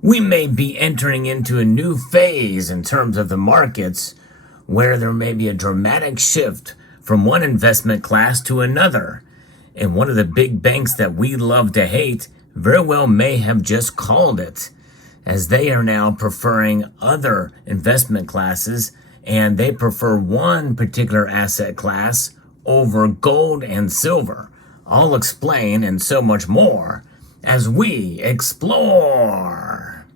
we may be entering into a new phase in terms of the markets where there may be a dramatic shift from one investment class to another. And one of the big banks that we love to hate very well may have just called it, as they are now preferring other investment classes, and they prefer one particular asset class over gold and silver. I'll explain and so much more as we explore.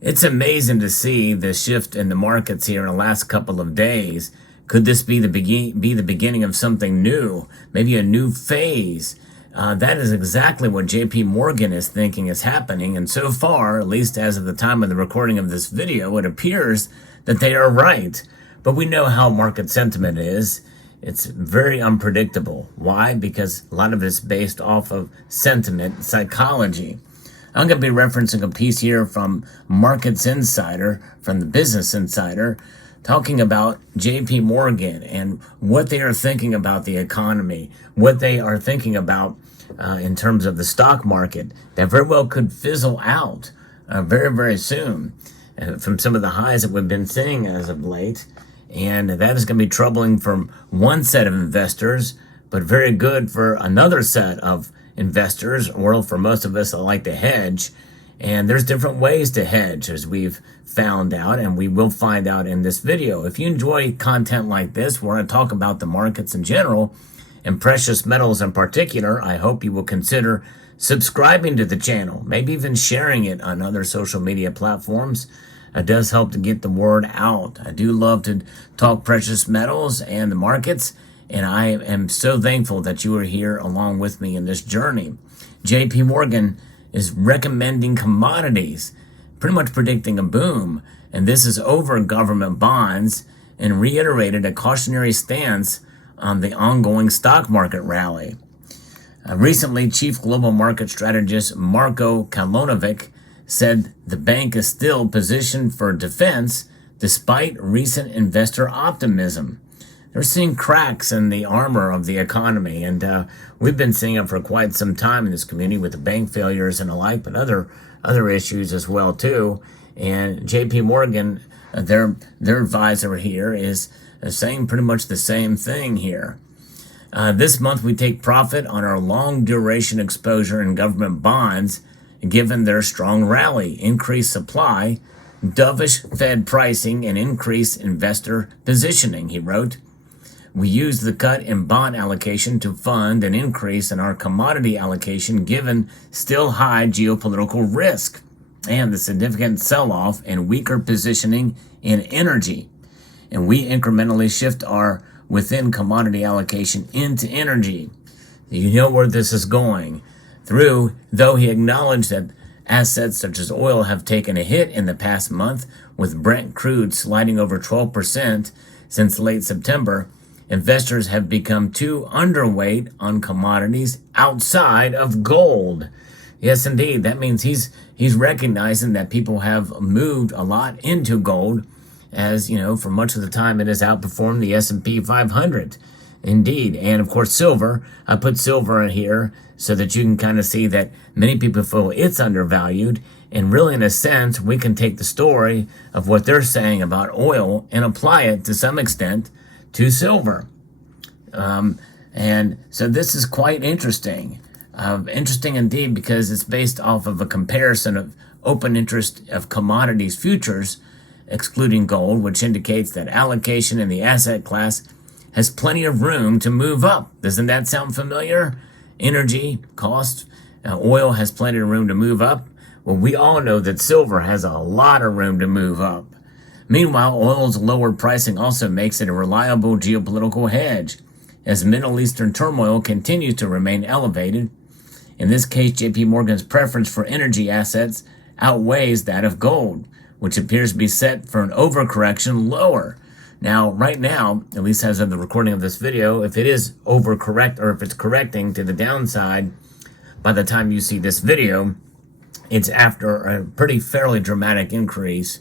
It's amazing to see the shift in the markets here in the last couple of days. Could this be the beginning of something new, maybe a new phase? That is exactly what JP Morgan is thinking is happening, and so far, at least as of the time of the recording of this video, it appears that they are right. But we know how market sentiment is. It's very unpredictable. Why? Because a lot of it is based off of sentiment psychology. I'm going to be referencing a piece here from Markets Insider, from the Business Insider, talking about JP Morgan and what they are thinking about the economy, what they are thinking about in terms of the stock market that very well could fizzle out very, very soon from some of the highs that we've been seeing as of late. And that is going to be troubling from one set of investors, but very good for another set of investors, or for most of us that like to hedge. And there's different ways to hedge, as we've found out, and we will find out in this video. If you enjoy content like this, we're going to talk about the markets in general and precious metals in particular. I hope you will consider subscribing to the channel, maybe even sharing it on other social media platforms. It does help to get the word out. I do love to talk precious metals and the markets, and I am so thankful that you are here along with me in this journey. JP Morgan is recommending commodities, pretty much predicting a boom, and this is over government bonds, and reiterated a cautionary stance on the ongoing stock market rally. Recently, Chief Global Market Strategist Marko Kalonovic said the bank is still positioned for defense despite recent investor optimism. They're seeing cracks in the armor of the economy, and we've been seeing it for quite some time in this community with the bank failures and the like, but other issues as well too. And JP Morgan, their advisor here, is saying pretty much the same thing here. This month we take profit on our long duration exposure in government bonds, given their strong rally, increased supply, dovish Fed pricing, and increased investor positioning, he wrote. We use the cut in bond allocation to fund an increase in our commodity allocation given still high geopolitical risk and the significant sell-off and weaker positioning in energy. And we incrementally shift our within commodity allocation into energy. You know where this is going. Though he acknowledged that assets such as oil have taken a hit in the past month, with Brent crude sliding over 12% since late September, investors have become too underweight on commodities outside of gold. Yes, indeed. That means he's recognizing that people have moved a lot into gold, as you know, for much of the time it has outperformed the S&P 500. Indeed. And of course, silver. I put silver in here so that you can kind of see that many people feel it's undervalued. And really, in a sense, we can take the story of what they're saying about oil and apply it to some extent to silver. And so this is quite interesting. Interesting indeed, because it's based off of a comparison of open interest of commodities futures, excluding gold, which indicates that allocation in the asset class has plenty of room to move up. Doesn't that sound familiar? Energy, cost, oil has plenty of room to move up. Well, we all know that silver has a lot of room to move up. Meanwhile, oil's lower pricing also makes it a reliable geopolitical hedge, as Middle Eastern turmoil continues to remain elevated. In this case, JP Morgan's preference for energy assets outweighs that of gold, which appears to be set for an overcorrection lower. Now, right now, at least as of the recording of this video, if it is overcorrect, or if it's correcting to the downside, by the time you see this video, it's after a pretty fairly dramatic increase,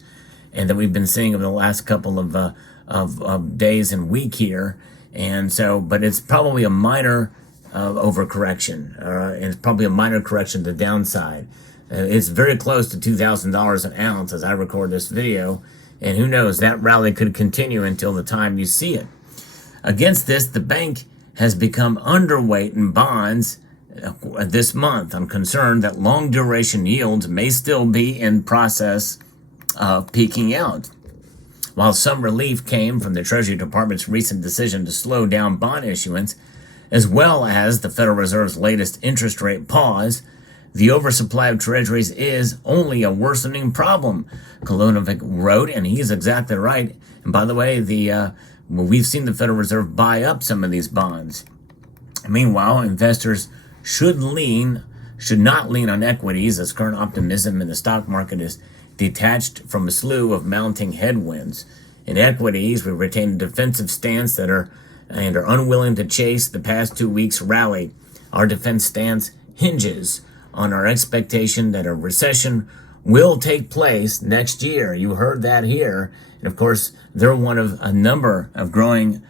and that we've been seeing over the last couple of days and week here. And so, but it's probably a minor overcorrection, and it's probably a minor correction to the downside. It's very close to $2,000 an ounce as I record this video, and who knows, that rally could continue until the time you see it. Against this, the bank has become underweight in bonds this month. I'm concerned that long duration yields may still be in process of peaking out. While some relief came from the Treasury Department's recent decision to slow down bond issuance, as well as the Federal Reserve's latest interest rate pause, the oversupply of treasuries is only a worsening problem, Kolonovic wrote, and he's exactly right. And by the way, we've seen the Federal Reserve buy up some of these bonds. Meanwhile, investors should not lean on equities, as current optimism in the stock market is detached from a slew of mounting headwinds. In equities, we retain a defensive stance and are unwilling to chase the past 2 weeks' rally. Our defense stance hinges on our expectation that a recession will take place next year. You heard that here. And of course, they're one of a growing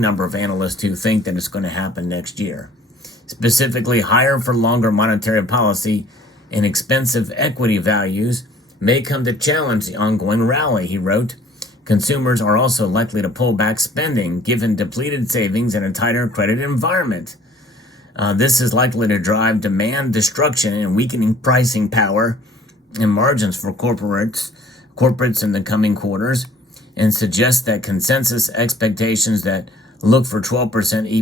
number of analysts who think that it's going to happen next year. Specifically, higher for longer monetary policy and expensive equity values may come to challenge the ongoing rally, he wrote. Consumers are also likely to pull back spending given depleted savings and a tighter credit environment. This is likely to drive demand destruction and weakening pricing power and margins for corporates in the coming quarters, and suggests that consensus expectations that look for 12%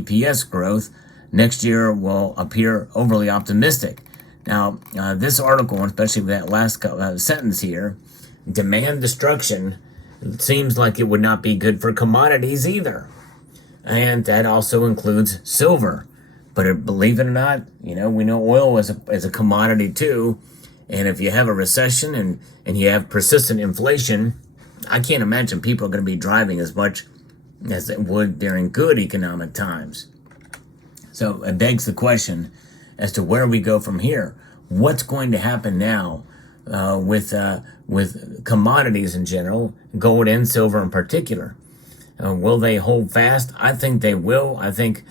EPS growth next year will appear overly optimistic. Now, this article, especially that last sentence here, demand destruction, it seems like it would not be good for commodities either. And that also includes silver. But believe it or not, we know oil is a commodity too. And if you have a recession and you have persistent inflation, I can't imagine people are going to be driving as much as they would during good economic times. So it begs the question as to where we go from here. What's going to happen now with commodities in general, gold and silver in particular? Will they hold fast? I think they will. I think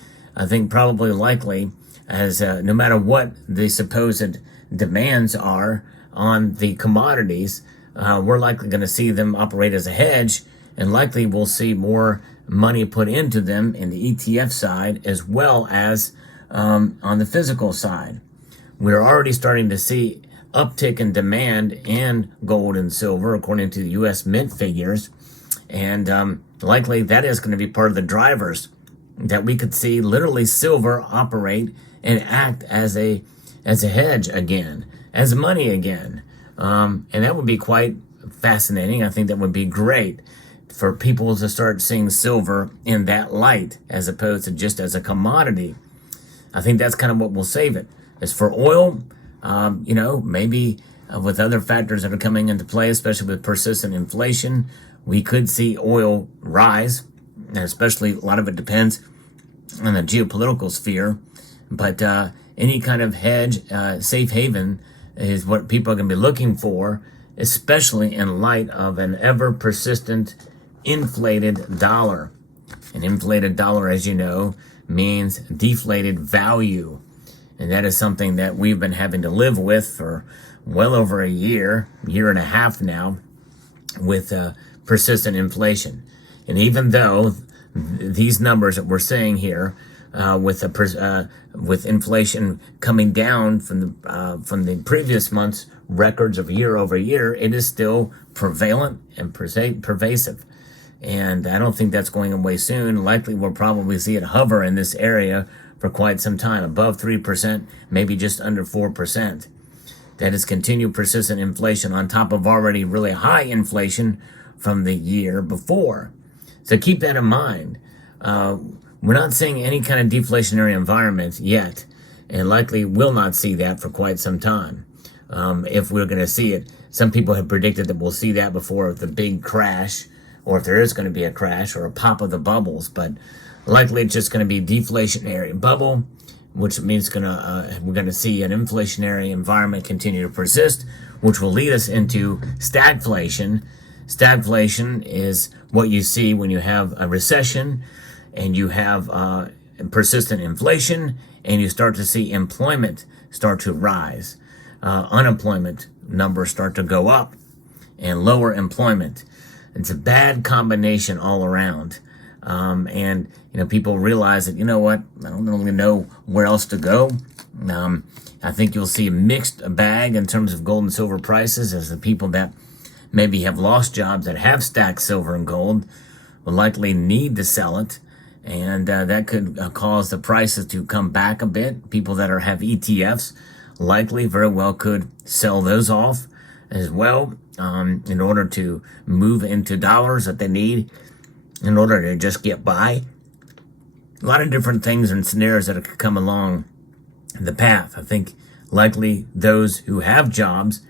probably likely, as no matter what the supposed demands are on the commodities, we're likely going to see them operate as a hedge, and likely we'll see more money put into them in the ETF side as well as on the physical side. We're already starting to see uptick in demand in gold and silver, according to the U.S. Mint figures, and likely that is going to be part of the drivers that we could see literally silver operate and act as a hedge again, as money again. And that would be quite fascinating. I think that would be great for people to start seeing silver in that light as opposed to just as a commodity. I think that's kind of what will save it. As for oil, maybe with other factors that are coming into play, especially with persistent inflation, we could see oil rise. And especially a lot of it depends on the geopolitical sphere. But any kind of hedge, safe haven is what people are going to be looking for, especially in light of an ever persistent inflated dollar. An inflated dollar, as you know, means deflated value. And that is something that we've been having to live with for well over a year and a half now, with persistent inflation. And even though these numbers that we're seeing here, with inflation coming down from the previous month's records of year over year, it is still prevalent and pervasive. And I don't think that's going away soon. Likely we'll probably see it hover in this area for quite some time, above 3%, maybe just under 4%. That is continued persistent inflation on top of already really high inflation from the year before. So keep that in mind. We're not seeing any kind of deflationary environment yet, and likely will not see that for quite some time. If we're going to see it, some people have predicted that we'll see that before the big crash, or if there is going to be a crash or a pop of the bubbles. But likely it's just going to be deflationary bubble, which means we're going to see an inflationary environment continue to persist, which will lead us into stagflation. Stagflation is what you see when you have a recession and you have persistent inflation, and you start to see employment start to rise. Unemployment numbers start to go up, and lower employment. It's a bad combination all around. And people realize that, you know what, I don't really know where else to go. I think you'll see a mixed bag in terms of gold and silver prices, as the people that maybe have lost jobs that have stacked silver and gold will likely need to sell it. And that could cause the prices to come back a bit. People that have ETFs likely very well could sell those off as well, in order to move into dollars that they need in order to just get by. A lot of different things and scenarios that could come along the path. I think likely those who have jobs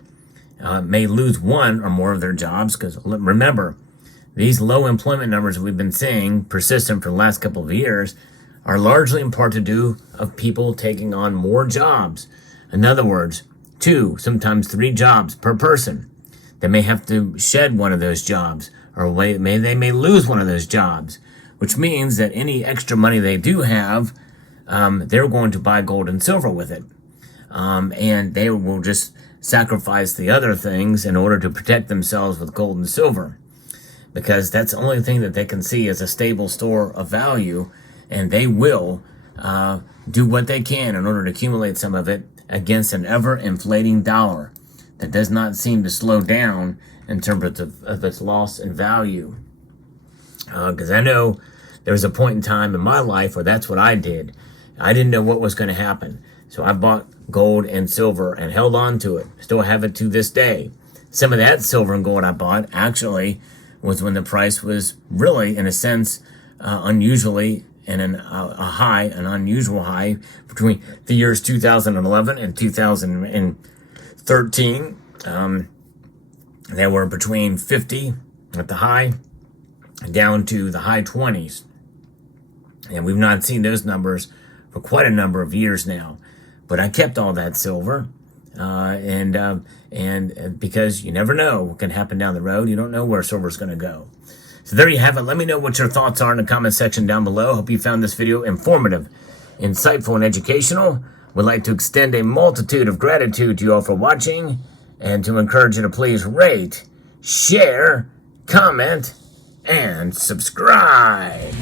may lose one or more of their jobs, because remember, these low employment numbers we've been seeing persistent for the last couple of years are largely in part to do of people taking on more jobs. In other words, 2, sometimes 3 jobs per person. They may have to shed one of those jobs, or they may lose one of those jobs, which means that any extra money they do have, they're going to buy gold and silver with it. And they will just sacrifice the other things in order to protect themselves with gold and silver, because that's the only thing that they can see as a stable store of value, and they will do what they can in order to accumulate some of it against an ever-inflating dollar that does not seem to slow down in terms of its loss in value. Because I know there was a point in time in my life where that's what I did. I didn't know what was going to happen, so I bought gold and silver and held on to it. Still have it to this day. Some of that silver and gold I bought actually was when the price was really, in a sense, unusually in an unusual high between the years 2011 and 2013. They were between 50 at the high down to the high 20s. And we've not seen those numbers for quite a number of years now. But I kept all that silver, and because you never know what can happen down the road. You don't know where silver's going to go. So there you have it. Let me know what your thoughts are in the comment section down below. Hope you found this video informative, insightful, and educational. Would like to extend a multitude of gratitude to you all for watching, and to encourage you to please rate, share, comment, and subscribe.